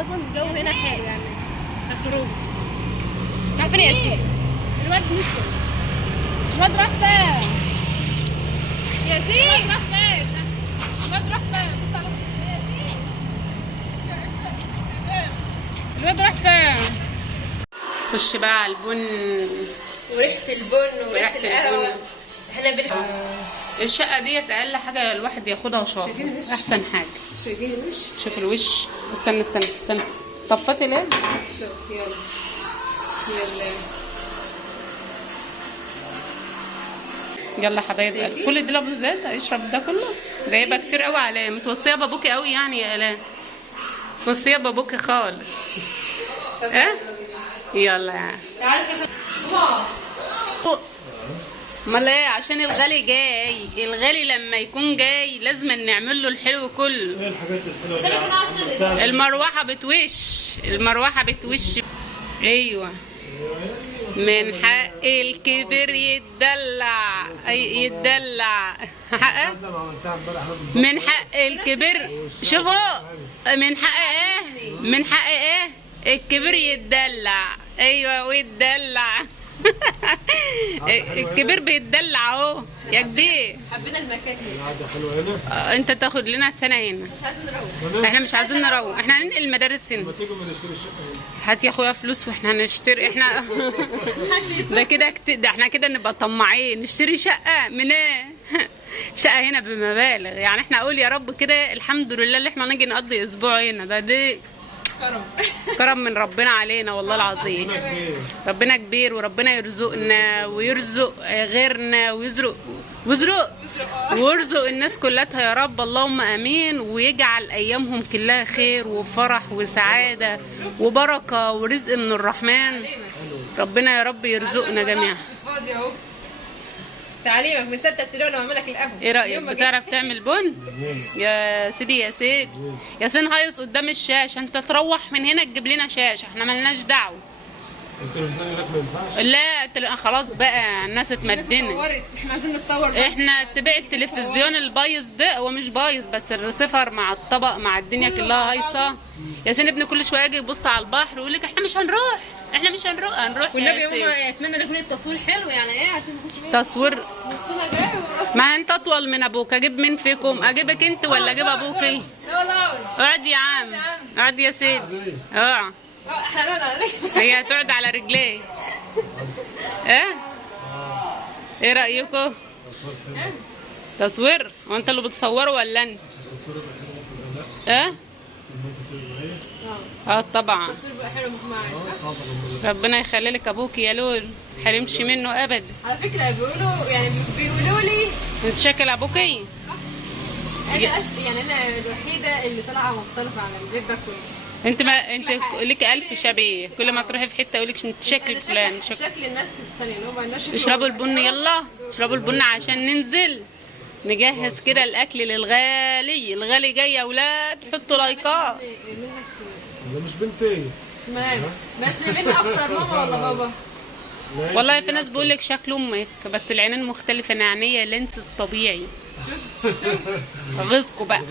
اصلا الجو هنا حلو يعني هخرج. راح فين يا ياسين؟ الواد نزل. الواد راح فين؟ ياسين راح فين؟ الواد راح فين؟ الواد راح فين؟ خش بقى على البن وريحة البن وريحة القهوة. احنا الشقة ديت أقل حاجة الواحد ياخدها شهر، أحسن حاجة. شايفين الوش؟ شوف الوش. استنى طفتي ليه؟ يلا بسم الله. يلا حبايب قلبي، كل دي لابو زاد اشرب ده كله؟ ده يبقى كتير قوي عليا. متوصيه بابوكي قوي يعني يا الاء، متوصيه بابوكي خالص. ها يلا يعني. امال ايه؟ عشان الغالي جاي. الغالي لما يكون جاي لازم نعمل له الحلو كله. ايه الحاجات الحلوه؟ المروحه بتوش. ايوه، من حق الكبير يتدلع. حقه من حق الكبير. شوفوا من حق ايه؟ من حق ايه؟ الكبير يتدلع. ايوه ويتدلع. الكبير بيتدلع اهو يا كبير. حبينا المكان هنا. قاعده حلوه هنا. انت تاخد لنا سنه هنا. مش عايزين نروح. احنا مش عايزين نروح، احنا هننقل المدارس هنا. ما تيجوا نشتري الشقه هنا. هات يا اخويا فلوس واحنا هنشتري. احنا ده كده ده احنا كده نبقى طماعين. نشتري شقه من ايه؟ شقه هنا بمبالغ يعني. احنا اقول يا رب كده الحمد لله اللي احنا نيجي نقضي اسبوع هنا. دي كرم من ربنا علينا والله العظيم. ربنا كبير وربنا يرزقنا ويرزق غيرنا ويرزق الناس كلها يا رب. اللهم امين. ويجعل ايامهم كلها خير وفرح وسعاده وبركه ورزق من الرحمن. ربنا يا رب يرزقنا جميعا. فاضي اهو. تعليمك من 6 ابتدائي واعمل لك القهوه. ايه رايك؟ بتعرف تعمل بن يا سيدي؟ يا سيدي ياسين هايص قدام الشاشه. انت تروح من هنا تجيب لنا شاشه، احنا مالناش دعوه. التلفزيون هناك ما ينفعش. لا خلاص بقى الناس اتمدنت. احنا عايزين نتطور. احنا تبيع التلفزيون البايظ ده. هو مش بايظ بس الريسيفر مع الطبق مع الدنيا كلها هايصه. ياسين ابني كل شويه يجي يبص على البحر ويقول لك احنا مش هنروح. هنروح والنبي هما يتمنى ان يكون التصوير حلو يعني ايه عشان ما يكونش تصوير. نصنا جاي وراسنا. ما انت اطول من ابوك. اجيب مين فيكم؟ اجيبك انت ولا اجيب ابوكي؟ لا اقعد يا عم، اقعد يا سيدي. اقعد. حلال عليك. هي هتقعد على رجليه. ايه رايكم؟ تصوير. هو انت اللي بتصوره ولا انت؟ طبعا. التصوير بقى حلو معاك. ربنا يخلي لك ابوك يا لول، حرمش منه ابدا. على فكره بيقولوا لي انت شكل ابوكي. انا يعني انا الوحيده اللي طالعه مختلفه عن البيت ده كله. انت لك الف شبيه. كل ما تروحي في حته يقولك انت شكل فلان. شكل الناس الثانيه اللي هم الناس. اشربوا البن يلا، اشربوا البن عشان ننزل نجهز كده الاكل للغالي. الغالي جاي يا اولاد. حطوا لايكات. ده مش بنتي. بس مين اكتر ماما ولا بابا؟ والله في ناس بيقول لك شكل امك بس العينين مختلفه. نعنيه لينسز طبيعي. غزكوا بقى.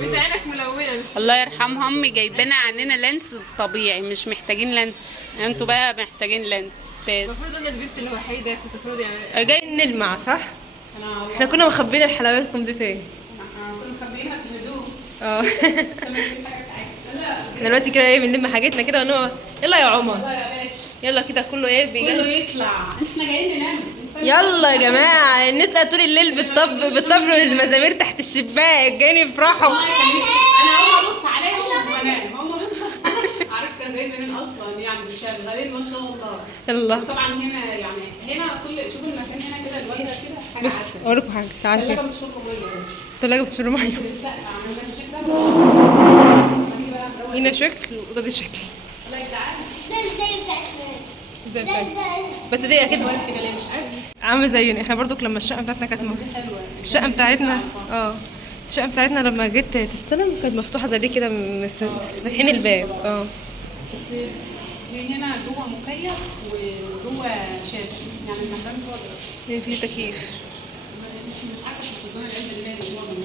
انت عينك ملونه. مش الله يرحمها امي جايبانا عننا لينسز طبيعي. مش محتاجين لينس. انتوا بقى محتاجين لينس. المفروض انا البنت الوحيده كنت المفروض يعني جاي نلمع صح؟ احنا كنا مخبيين الحلوياتكم دي فين؟ كنا مخبيينها في الهدوء. احنا دلوقتي كده ايه بنلم حاجتنا كده ونقعد. يلا يا عمر. يلا يا باشا. يلا كده كله ايه بيجهز. كله يطلع. احنا جايين ننام. يلا يا جماعه الناس طول الليل بالطبل والمزامير تحت الشباك جايين يفرحوا. انا اول ابص عليهم وانام. هم بص معرفش كانوا جايين منين اصلا يعني. شغالين ما شاء الله. يلا طبعا هنا يعني هنا كل شوفوا المكان هنا كده الوجه كده حاجه. بص اوريكم حاجه. تعالوا ثلاجه كده. بتشرب ميه. الثلاجه بتشرب ميه. السقف عملنا الشكل. هنا شكل والاوضه دي شكل. الله يتعالى. زي بتاعتنا. بس دي اكيد عامله زينا. احنا برضو لما الشقه بتاعتنا كانت الشقه بتاعتنا الشقه بتاعتنا لما جيت تستلم كانت مفتوحه زي دي كده. فاتحين الباب. في هنا جوه مكيف وجوه شاشه يعني المكان فاضي. في تكييف. مش عارفه التلفزيون العلبه اللي هي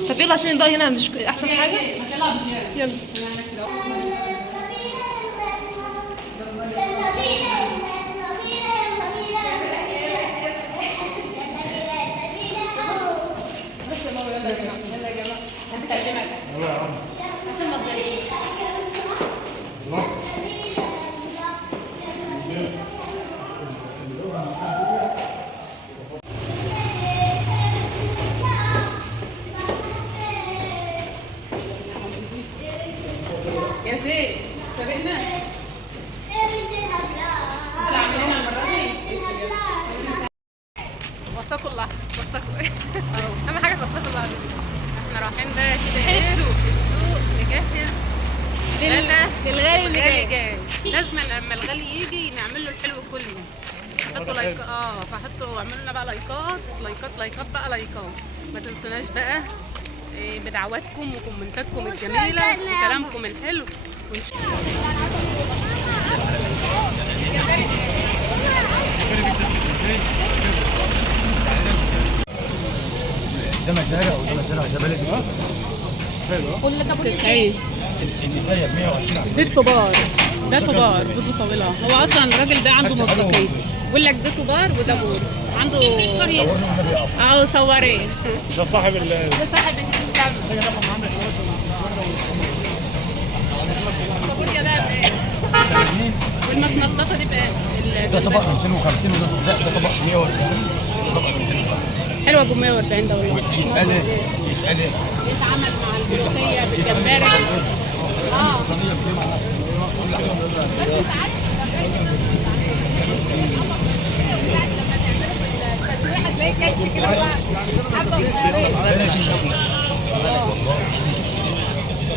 طب يلا عشان نضاي هنا مش احسن حاجه. ما تلعب يلا. ليه؟ سابقنا؟ عاملينها المرة دي؟ وثقوا الله. اهم حاجه توثقوا الله. احنا رايحين بقى كده رايحين السوق نجهز للغالي اللي الغالي جاي. جاي. لازم لما الغالي يجي نعمل له الحلو كله. حطوا لايك فحطوا اعملوا لنا بقى لايكات بقى لايكات. ما تنسوناش بقى بدعواتكم وكومنتاتكم الجميله وكلامكم الحلو. ده مزارع وده مزارع ده بلدي. قول لك ابو 90 اللي زيك 120 ده طبار. ده طبار بوزه طويله. هو اصلا الراجل ده عنده مصداقيه. بيقول لك ده طبار وده بور. عنده صورين. ده صاحب ده صاحب السمك. الكابوريا ده بايه؟ والمتنططه دي بايه؟ ده طبق 250 وده طبق 140. طبق 250 حلوه ابو 140 ده والله. يتقلب يتعامل مع الملوخيه بالجمبري. هتلاقي كاش كده حبه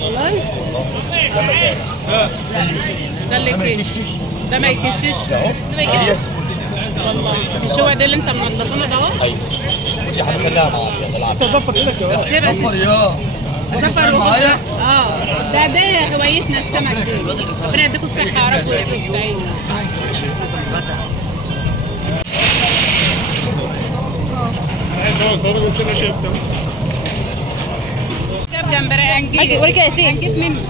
والله. ده اللي كيش. ده ما يكشش. والله مش هو ده اللي انت منضفونه ده اهو. ايوه ودي هنخليها معاك يا طلعت. زفر يا زفر معايا. ده هوايتنا السمك دي. ربنا يديكم الصحه يا رب ويسعدكم. جاب جمبري هنجيب. وريك يا ياسين. هنجيب منه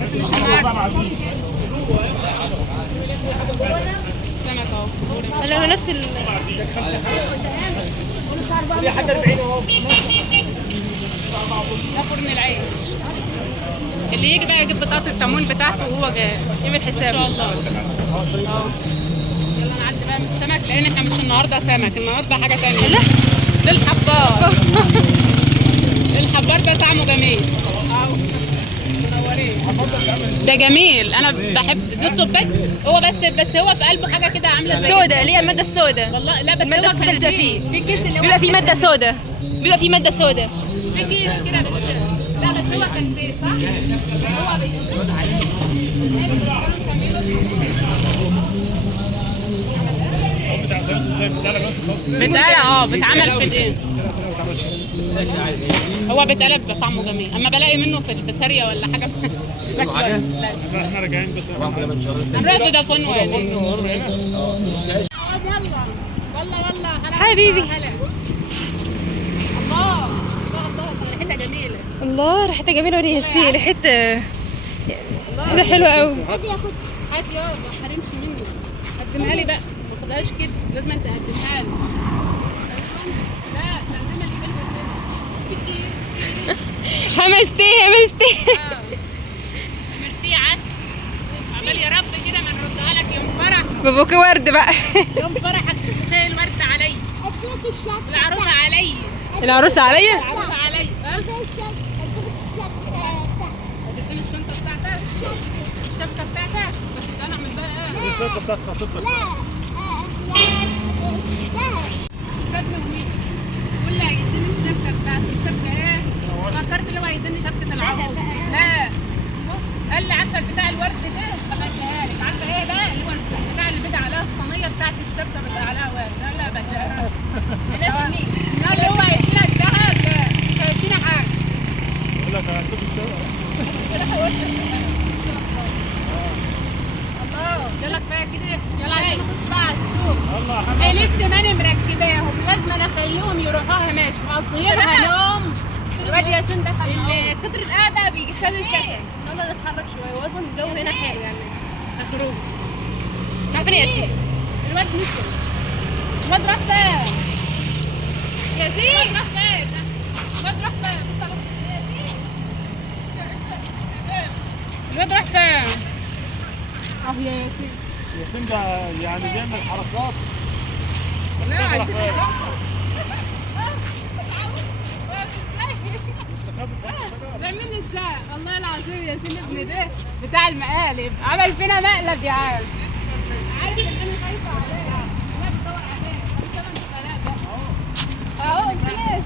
بس مش هنعرف. سمك اهو. لا هو نفس دي حاجه 40 اهو. ده فرن العيش. اللي يجي بقى يجيب بطاقه التموين بتاعته وهو جاي يعمل حساب ان شاء الله. يلا نعدي بقى من السمك لان احنا مش النهارده سمك. النهارده حاجه ثانيه. لا ده الحبار. الحبار ده طعمه جميل. ده جميل. انا بحب ده السباك. هو بس هو في قلبه حاجه كده عامله زي سودا اللي هي الماده السوداء. والله لا بس الماده هو السوداء اللي كان بتبقى فيه. في كيس اللي هو بيبقى فيه ماده سوداء. بيبقى فيه ماده سوداء. في كيس كده لا بس هو كان فيه صح؟ هو بتعمل في الايه؟ هو بيتقلب طعمه جميل. اما بلاقي منه في البسارية ولا حاجه لا احنا راجعين بس هنروح ده فن ولا ايه؟ والله حبيبي. الله ريحتها جميله. الله ريحتها جميله. وري ياسين ريحتها حلوه قوي. هات يابا ما تحرمش مني. قدمها لي بقى ما تاخدهاش كده. لازم انت تقدمها لي. لا تقدمها لي حلوه. حمستي ميرسي عسل. عمال يا رب كده ما نردها لك يوم فرح. ببوكي ورد بقى. يوم فرحك تلاقي الورد عليا. العروسه عليا. العروسه عليا. العروسه عليا. اديتني الشنطه بتاعتك. الشبكه بتاعتك. بس انا اعمل بقى ايه؟ الشركه بتاعت خطيبتك. استنى ومين؟ قول لي هيديني الشبكه بتاعته. الشبكه ايه؟ فكرت اللي هو هيديني شبكه العروسه. لا قال لي عارفه بتاع الورد ده بخليها لك. عارفه ايه بقى؟ اللي هو بتاع اللي بدا عليها الصينيه بتاعت الشبكه بدا عليها ورد. لا بدها. لا اللي هو هيدي لك ذهب. مش هيدينا حاجه. يقول لك هتاخد الشركه. الله يلا كفايه كده. يلا عشان نخش بقى على السوق. حلفت ماني مركباهم. لازم انا اخليهم يروحوها ماشي مقضيينها نوم. الواد ياسين دخل كتر القعده بيخلي الكسل. يلا نتحرك شويه. واصلا الجو هنا حلو يعني. اخروج. عارفين يا ياسين. الواد مشي. الواد راح فين؟ ياسين راح فين؟ الواد راح فين؟ الواد راح فين؟ اهو يا ياسين. ياسين ده يعني بيعمل حركات. لا بيعمل لي ازاي؟ والله العظيم ياسين ابن ده بتاع المقالب عمل فينا مقلب يا عم. عارف ان انا خايفه عليه، انا بدور عليه بس انا انت اهو قلت ليش؟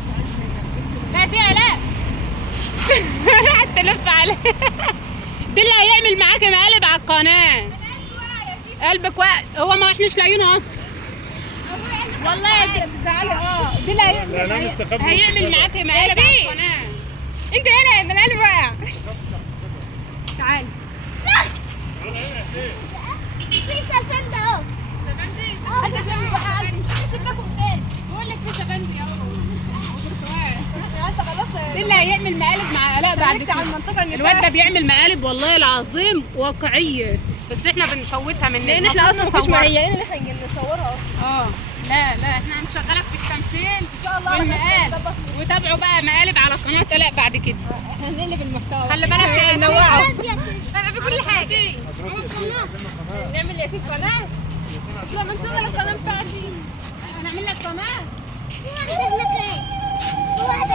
لا فيها لا قعدت تلف عليه. ده اللي هيعمل معاك مقالب على القناه. قلبك واقع، هو ما احناش لاقيينه اصلا والله يا زعلي. دي اللي هيعمل معاك مقالب على القناه. انت هنا المقالب واقع. تعالي في سفندة اهو. سفندي؟ انت سيبناكم حسين. بقول لك في سفندي اهو. انت خلاص دي اللي هيعمل مقالب مع الاء بعد كده. على المنطقة اللي الواد ده بيعمل مقالب والله العظيم واقعيه، بس احنا بنفوتها مننا. لان احنا اصلا مش نصورها. مهيئين ان احنا نصورها اصلا. لا احنا هنشغلك في التمثيل ان شاء الله والمقالب، وتابعوا بقى مقالب على قناه الاء بعد كده. احنا هنقلب المحتوى. خلي بالك يا نوعوا في كل حاجه. نعمل ياسين قناة. لما نشغل القناة بتاعتي هنعمل لك قناه. واحدة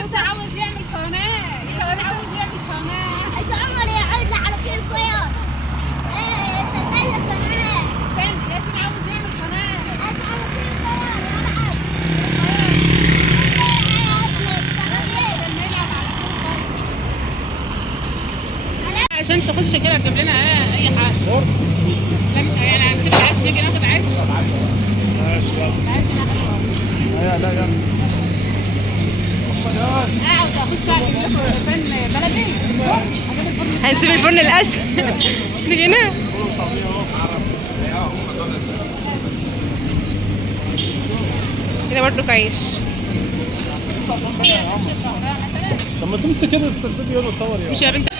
انت عاوز يعمل قناه، انت عاوز يعمل قناه. انت عمر يا عودة على كل خيار. ايه صدق لك قناة. استنى ياسين عاوز يعمل قناه. انت على كل خيار العب. عشان تخش كده تجيب لنا اي حاجه. لا مش يعني هنسيب العيش نيجي ناخد عيش. اقعد اخش اجيب لكم فن بلدي. هنسيب الفرن القش نيجي هنا. هنا برضه عيش. طب ما تمسك كده الفيديو يلا تصور يا مش يا بنت.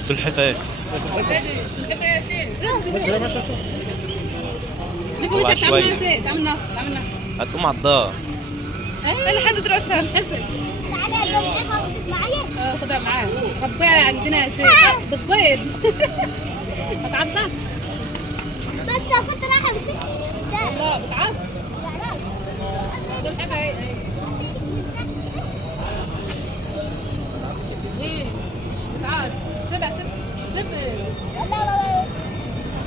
سلحفاة نفوتك تعملنا ازاي؟ تعملنا هتقوم على الدار. انا حد راسها. تعالى يا جماعة خدت معايا. خدها معاها. ربيها عندنا ازاي؟ بتبيض. هتعضها؟ بس كنت رايحة بسكي. لا بتعض. الحبة ايه بتعض. سيبها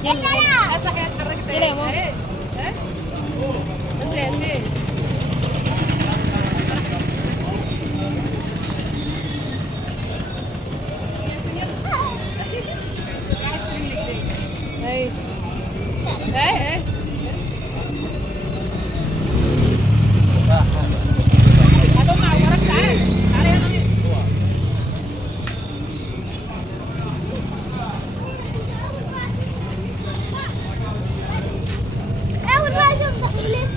يلا اصح يا اتحركت ايه يا ماما. ها بس يا سيدي. ايه هتقوم على وراك. تعالى يلا. أول مرة أشوف تحليل.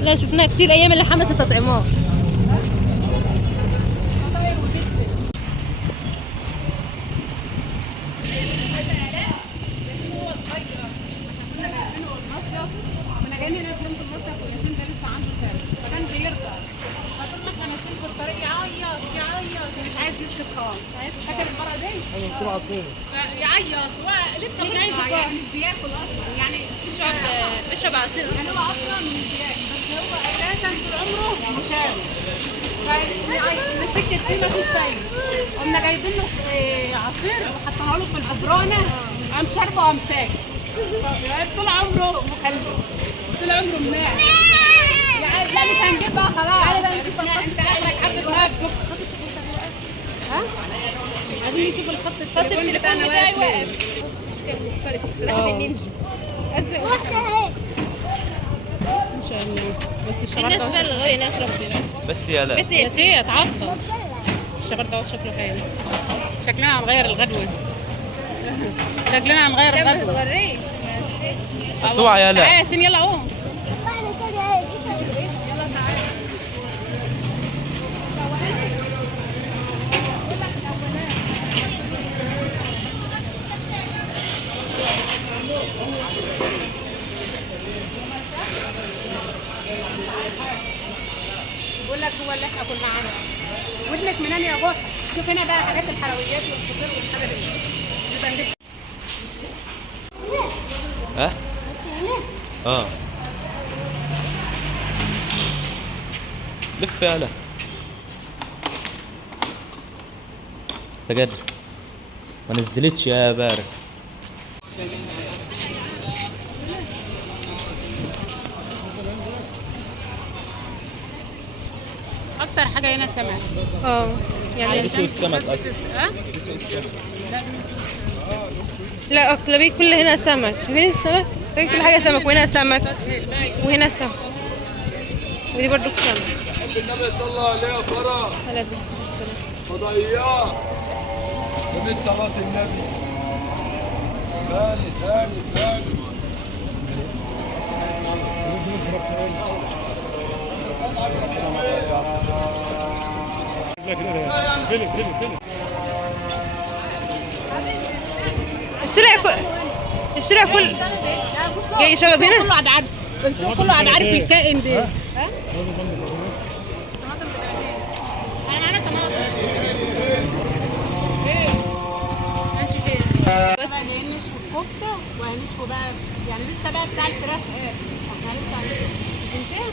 لا شفناها كثير ايام اللي حملت التطعيمات. كنا جايين هنا في المصيف وياسين ده لسه عنده سنه فكان بيرضع. فطول ما احنا ماشيين في الطريق يعيط مش عايز يسكت خالص. فاكر المره دي؟ يعيط ولسه بيرضع يعني مش بياكل اصلا يعني بيشرب عصير. يعني هو اصلا مش بياكل بس هو اساسا طول عمره مشاوي. مسكت فيه مفيش فايده. قمنا جايبين له عصير وحطيناه له في البزرونه قام شربه وقام ساكت. طول عمره مخلف، طول عمره مناعم. يعني لا مش هنجيب بقى خلاص. تعالى بقى نشوف الخط. انت اخرك حبه ميه ها؟ عايزين نشوف الخط التليفون بتاعنا واقف ليه. مختلف السلاحف النينجا. واحدة اهي. ان شاء الله. بس الشباب بالنسبه للغايه هناك ربنا. بس يا لا بس يا سي اتعطل. الشجر ده شكله حلو. شكلنا هنغير الغدوة. شكلنا هنغير الغدوة. اوعى يلا. تعالى يا ياسين يلا قوم. بقول لك هو اللي احنا كنا عنه. ودنك منين يا جحا؟ شوف هنا بقى حاجات الحلويات والفطير والحاجات دي. ها؟ اه لف يلا تقدر ما نزلتش يا بارد. اكتر حاجه هنا سمك. يعني بيسوي السمك اصلا. ها؟ بيسوي السمك. لا اغلبيه كل هنا سمك. شايفين السمك؟ كل حاجه سمك، وهنا سمك وهنا سمك ودي برضو سمك. النبي صلى الله عليه يا فرح على بيحصل السمك. فضيات جميل صلاة النبي. ثاني الشارع كل جاي شباب هنا. كله قاعد عارف. السوق كله قاعد عارف الكائن ده. ها؟ انا معانا طماطم. ايه؟ ماشي كده. بس هنشوي الكفته وهنشوي بقى يعني لسه بقى بتاع الفراخ ايه؟ احنا لسه هننتهي.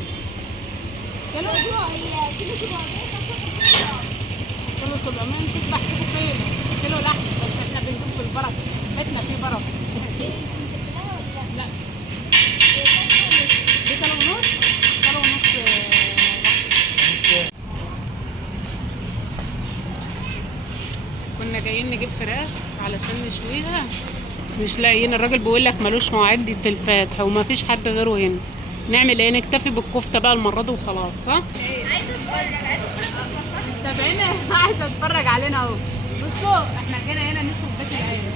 كيلو 700 تصبح كيلو لحم بس احنا بندوب في البركه. بيتنا فيه بركه. لا دي كيلو ونص. كنا جايين نجيب فراخ علشان نشويها مش لاقيين. الراجل بيقول لك ملوش مواعيد في الفاتح وما فيش حد غيره هنا. نعمل ايه؟ نكتفي بالكفته بقى المره دي وخلاص. صح؟ تابعينا. عايزه اتفرج علينا اهو. بصوا احنا جينا هنا نشوف بيت العيله.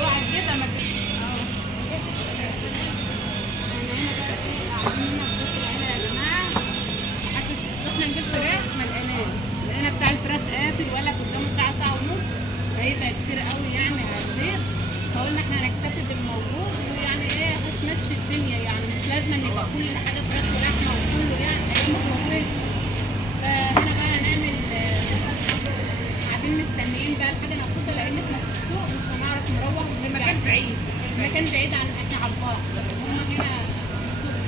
اوعى كده ما رحنا نجيب فراخ ما لقيناش. لقينا بتاع الفراخ قافل ولا قدامه ساعه ونص. هيبقى كتير قوي يعني هالبيت. فقلنا احنا هنكتفي بالموجود ويعني ايه هتمشي الدنيا يعني مش لازم ان يبقى كل حاجه فراخ ولحمه وكله يعني حاجات ما تخلصش. فهنا بقى هنعمل قاعدين مستنيين بقى الحاجه ناخدها لان احنا في السوق مش هنعرف نروح. المكان بعيد. المكان بعيد عن احنا على البحر. هم هنا في السوق.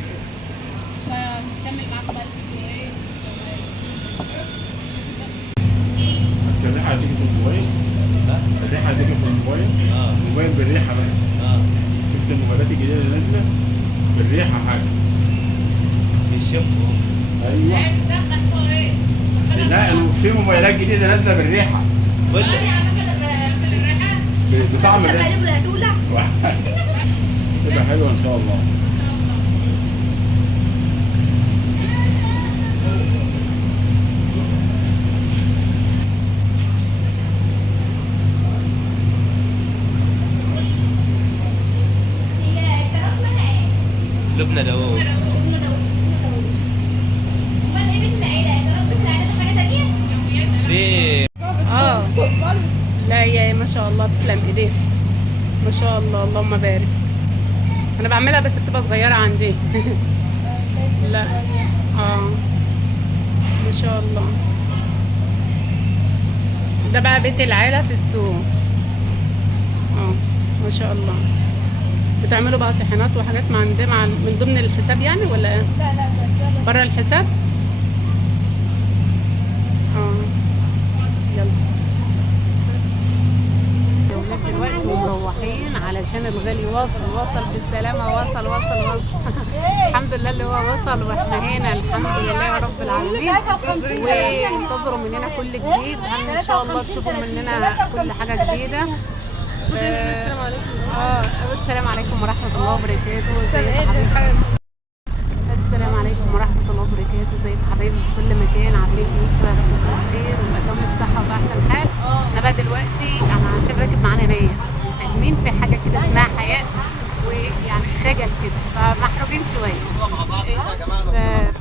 فنكمل معاكم بقى الفيديو ايه. بس الريحه هتيجي في الموبايل. الريحه هتيجي في الموبايل. الموبايل بالريحه بقى. شفت الموبايلات الجديده اللي نازله بالريحه حاجه. بيشموا. ايوه. لا في موبايلات جديده نازله بالريحه. ولا بطعم الريحه. تبقى حلوه ان شاء الله. لبنى داوود. دي لا يا ما شاء الله تسلم ايديك. ما شاء الله اللهم بارك. انا بعملها بس بتبقى صغيره عندي. لا ما شاء الله. ده بقى بيت العيله في السوق. ما شاء الله. بتعملوا بقى طحينات وحاجات من ضمن الحساب يعني ولا ايه؟ لا بره الحساب؟ يلا دلوقتي ومروحين علشان الغالي وصل بالسلامة. وصل الحمد لله اللي هو وصل واحنا هنا الحمد لله يا رب العالمين. وانتظروا مننا كل جديد. ان شاء الله تشوفوا مننا كل حاجة جديدة. السلام عليكم. السلام عليكم ورحمة الله وبركاته. السلام عليكم ورحمة الله وبركاته. ازيك يا حبايبي في كل مكان؟ عاملين ايه؟ ان شاء الله بخير ومقدام خجل كده، فمحروجين شويه.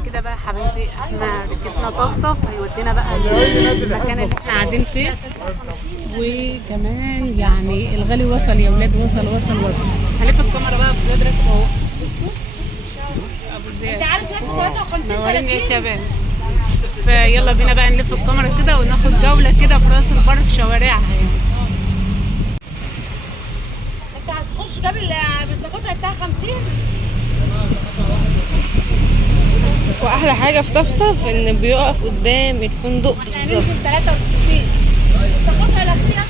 فكده بقى يا حبايبي احنا ركبنا طفطف هيودينا بقى المكان اللي احنا قاعدين فيه. وكمان يعني الغالي وصل يا ولاد، وصل. هلف الكاميرا بقى ابو زياد راكب اهو. بصوا ابو زياد، انت عارف ناس 53 30 يا شباب. فيلا بينا بقى نلف الكاميرا كده وناخد جوله كده في راس البر في شوارعها يعني. انت هتخش جاب القطع بتاع 50. واحلى حاجه في طفطف ان بيقف قدام الفندق بالظبط. 63 القطع الاخيره